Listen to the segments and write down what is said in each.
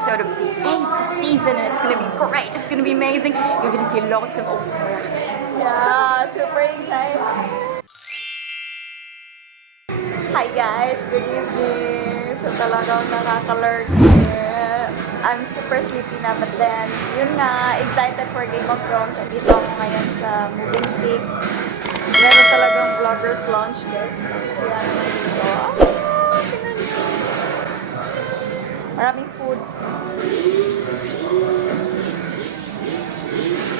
episode of the 8th season, and it's gonna be great. It's gonna be amazing. You're gonna see lots of awesome reactions. Yeah, super excited. Hi guys, good evening. So talagang nakaka-lurk. I'm super sleepy na, but then, yun nga, excited for Game of Thrones. Andito ako ngayon sa moving peak. Meron talagang vloggers launch, guys. Kaya naman dito. Tingnan nyo. Maraming food.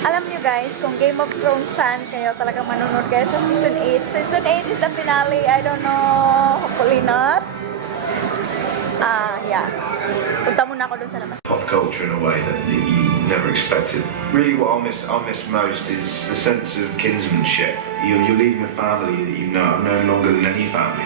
Alam nyo guys, kung Game of Thrones fan kayo, talagang manunod kayo sa Season 8. Season 8 is the finale. I don't know. Hopefully not. Yeah. Punta muna ako dun sa labas. Pop culture in a way that you never expected. Really what I'll miss most is the sense of kinsmanship. You're leaving a family that you know no longer than any family.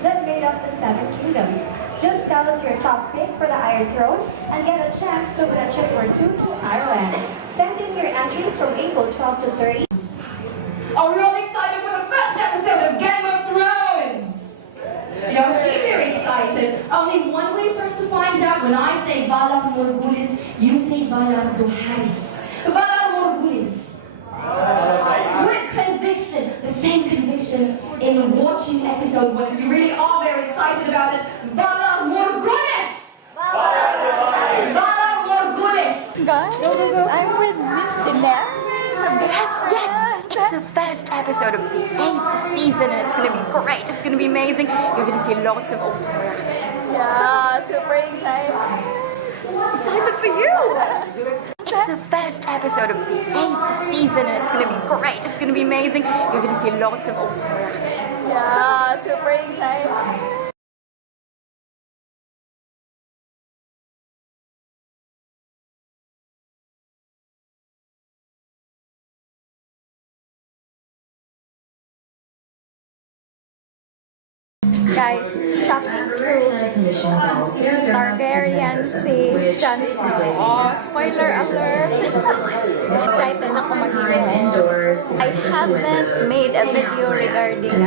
That made up the 7 kingdoms. Just tell us your top pick for the Iron Throne and get a chance to win a trip for 2 to Ireland. Send in your entries from April 12 to 30. Are we all excited for the first episode of Game of Thrones? You don't seem very excited. Only one way for us to find out. When I say Valar Morghulis, you say Valar Dohaeris. Valar Morghulis. With conviction, the same conviction in watching the episode when you really are very excited about it. Valar Morghulis! Valar Morghulis! Guys, I'm with Miss Daenerys. Yes! It's the first episode of the 8th season, and it's gonna be great. It's gonna be amazing. You're gonna see lots of awesome reactions. Yeah, super excited. Excited for you! It's the first episode of the 8th season, and it's gonna be great. It's gonna be amazing. You're gonna see lots of awesome reactions. Yeah, super excited. Guys, shocking truth. Targaryen si Jon Snow. Oh, spoiler alert. Excited ako mag-game. I haven't made a video regarding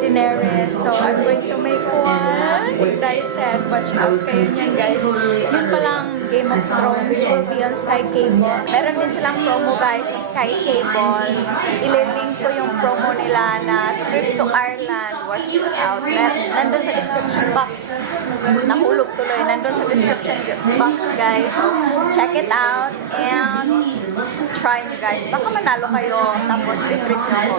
Daenerys, so I'm going to make one. Excited. Watch out kayo niyan, guys. Yun palang Game of Thrones will be on SKYcable. Meron din silang promo, guys, sa SKYcable. Ililink ko yung promo nila na trip to Ireland. Watch out. Nandun sa description box. Nahulog tuloy. Nandun sa description box, guys. So, check it out and try nyo, guys. Baka manalo kayo. Tapos, i-treat nyo ako.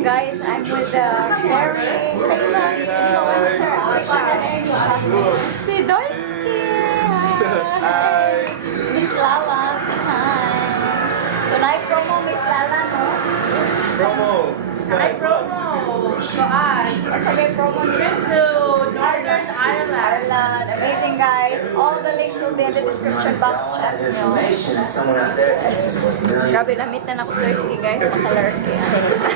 Guys, I'm with the very famous influencer si Dorsky. Hi. Miss Lala. Hi. So, na-promo Miss Lala, no? Promo! Promo! At sabi promo Trip to Northern Ireland. Amazing, guys. All the links will be in the description box. Check nyo. Grabe, na-meet na ako sa Dorsky, guys. Maka-lurky.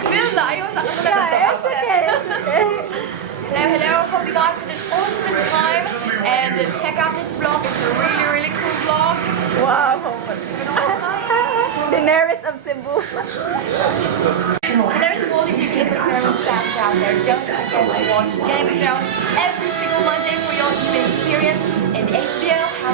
Feel na ayaw sa kanila Yeah, na it's okay. It's okay. Hello. Hope you guys had an awesome time and check out this vlog. It's a really cool vlog. Wow. Daenerys of Cebu. Hello to all of you Game of Thrones fans out there. Don't forget to watch Game of Thrones every single Monday for your evening experience in HBO, how